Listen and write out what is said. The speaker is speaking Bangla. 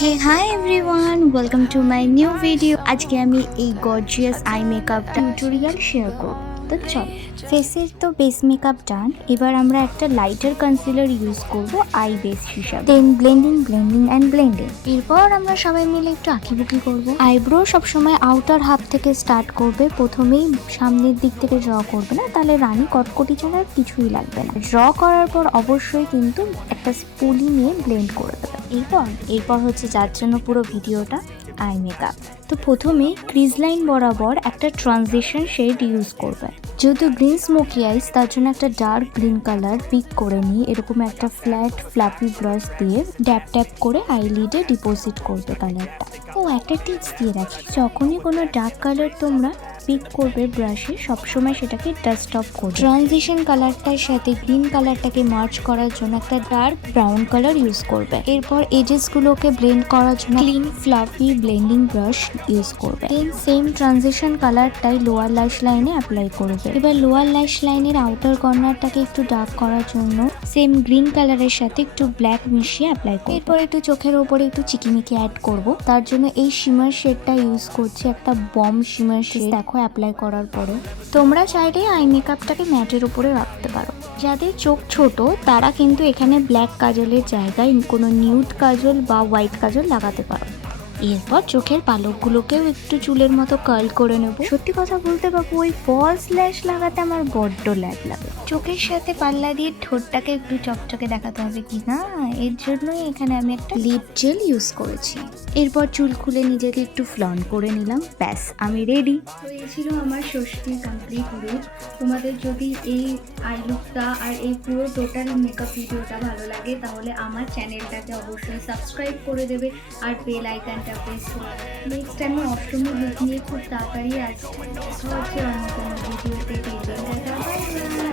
Hey hi everyone, welcome to my new video. আজকে আমি এই গর্জিয়াস আই মেকআপটা টিউটোরিয়াল শেয়ার করব। তো চলো, ফেসের তো বেস মেকআপ ডান। এবার আমরা একটা লাইটার কনসিলার ইউজ করব আই বেস হিসাবে। দেন ব্লেন্ডিং অ্যান্ড ব্লেন্ডিং। এরপর আমরা সবাই মিলে একটু আঁকিবুকি করব। আইব্রো সবসময় আউটার হাফ থেকে স্টার্ট করবে। প্রথমেই সামনের দিক থেকে ড্র করবে না, তাহলে রানী কটকটি ছাড়া আর কিছুই লাগবে না। ড্র করার পর অবশ্যই কিন্তু একটা স্পুলি নিয়ে ব্লেন্ড করে দেবে। এরপর হচ্ছে যার জন্য পুরো ভিডিওটা আই মেকআপ। তো প্রথমে ক্রিজ লাইন বরাবর একটা ট্রানজিশন শেড ইউজ করবে। যেহেতু গ্রিন স্মোকি আইস, তার জন্য একটা ডার্ক গ্রিন কালার পিক করে নিয়ে এরকম একটা ফ্ল্যাট ফ্লাফি ব্রাশ দিয়ে ড্যাপ ট্যাপ করে আইলিডে ডিপোজিট করবে কালারটা। একটা টিপস দিয়ে রাখি, যখনই কোনো ডার্ক কালার তোমরা পিক করবে ব্রাশে, সবসময় সেটাকে ডাস্ট অফ করবে। ট্রানজিশন কালারটার সাথে গ্রিন কালারটাকে মার্চ করার জন্য একটা ডার্ক ব্রাউন কালার ইউজ করবে। এরপর এজেস গুলোকে ব্লেন্ড করার জন্য clean fluffy blending brush use করবে। দেন সেম ট্রানজিশন কালারটাই লোয়ার ল্যাশ লাইনে অ্যাপ্লাই করবে। এবার লোয়ার ল্যাশ লাইনের আউটার কর্নারটাকে একটু ডার্ক করার জন্য সেম গ্রিন কালারের সাথে একটু ব্ল্যাক মিশিয়ে অ্যাপ্লাই করব। এরপর একটু চোখের ওপরে একটু চিকিমিকি অ্যাড করব। তার জন্য এই শিমার শেডটা ইউজ করছি, একটা বম শিমার শেড। দেখো অ্যাপ্লাই করার পরে তোমরা চাইলে আই মেকআপটাকে ম্যাটের উপরে রাখতে পারো। যাদের চোখ ছোট তারা কিন্তু এখানে ব্ল্যাক কাজলের জায়গায় কোনো নিউড কাজল বা হোয়াইট কাজল লাগাতে পারো। এরপর চোখের পালকগুলোকেও একটু চুলের মতো কার্ল করে নেব। সত্যি কথা বলতে বাবু, ওই ফলস ল্যাশ লাগাতে আমার বড্ড ল্যাগ লাগে। চোখের সাথে পাল্লা দিয়ে ঠোঁটটাকে একটু চকচকে দেখাতে হবে কি না, এর জন্যই এখানে আমি একটা লিপ জেল ইউজ করেছি। এরপর চুল খুলে নিজেকে একটু ফ্লন্ট করে নিলাম। ব্যাস, আমি রেডি। তো এই ছিল আমার ষষ্ঠী কমপ্লিট লুক। তোমাদের যদি এই আই লুকটা আর এই পুরো টোটাল মেকআপ ভিডিওটা ভালো লাগে তাহলে আমার চ্যানেলটাকে অবশ্যই সাবস্ক্রাইব করে দেবে আর বেল আইকনটা প্রেস করে। নেক্সট আমি অষ্টমী লুক নিয়ে খুব তাড়াতাড়ি আসছি। দেখা হচ্ছে অন্য কোনো ভিডিওতে।